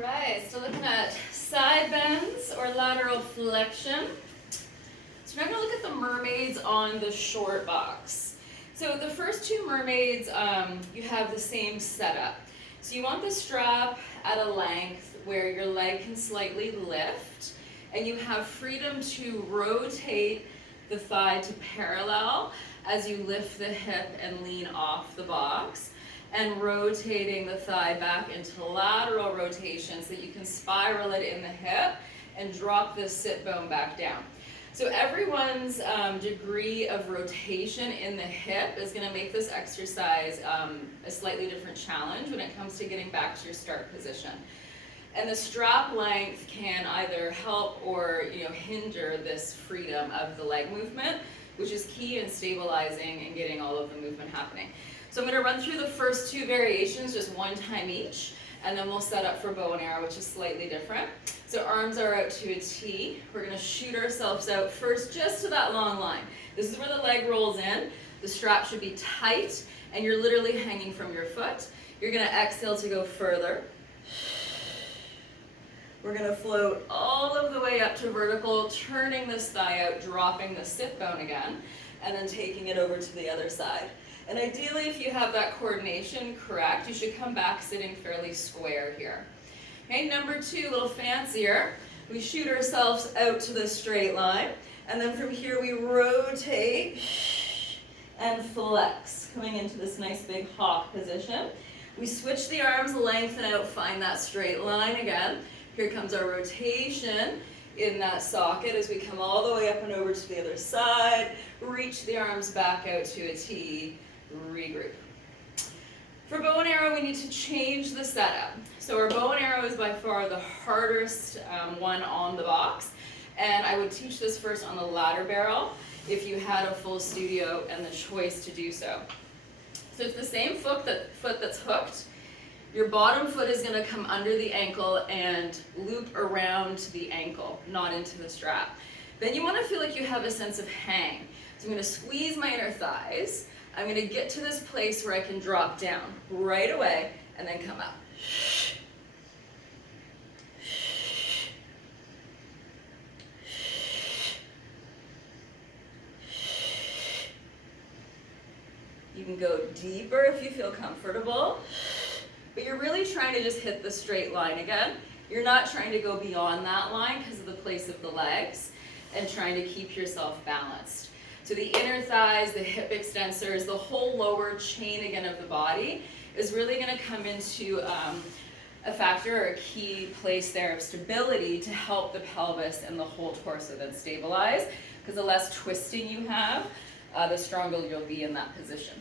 Right, so looking at side bends or lateral flexion. So we're going to look at the mermaids on the short box. So the first two mermaids, you have the same setup. So you want the strap at a length where your leg can slightly lift, and you have freedom to rotate the thigh to parallel as you lift the hip and lean off the box, and rotating the thigh back into lateral rotation so that you can spiral it in the hip and drop the sit bone back down. So everyone's degree of rotation in the hip is going to make this exercise a slightly different challenge when it comes to getting back to your start position. And the strap length can either help or hinder this freedom of the leg movement, which is key in stabilizing and getting all of the movement happening. So I'm going to run through the first two variations just one time each, and then we'll set up for bow and arrow, which is slightly different. So arms are out to a T. We're going to shoot ourselves out first just to that long line. This is where the leg rolls in. The strap should be tight, and you're literally hanging from your foot. You're going to exhale to go further. We're going to float all of the way up to vertical, turning this thigh out, dropping the sit bone again, and then taking it over to the other side. And ideally, if you have that coordination correct, you should come back sitting fairly square here. Okay, number two, a little fancier. We shoot ourselves out to the straight line, and then from here we rotate and flex, coming into this nice big hawk position. We switch the arms, lengthen out, find that straight line again. Here comes our rotation in that socket as we come all the way up and over to the other side, reach the arms back out to a T, regroup. For bow and arrow, we need to change the setup. So our bow and arrow is by far the hardest one on the box, and I would teach this first on the ladder barrel if you had a full studio and the choice to do so. So it's the same foot that's hooked. Your bottom foot is going to come under the ankle and loop around the ankle, not into the strap. Then you want to feel like you have a sense of hang. So I'm going to squeeze my inner thighs. I'm going to get to this place where I can drop down right away and then come up. You can go deeper if you feel comfortable. But you're really trying to just hit the straight line again. You're not trying to go beyond that line because of the place of the legs and trying to keep yourself balanced. So the inner thighs, the hip extensors, the whole lower chain again of the body is really going to come into a factor or a key place there of stability to help the pelvis and the whole torso then stabilize, because the less twisting you have, the stronger you'll be in that position.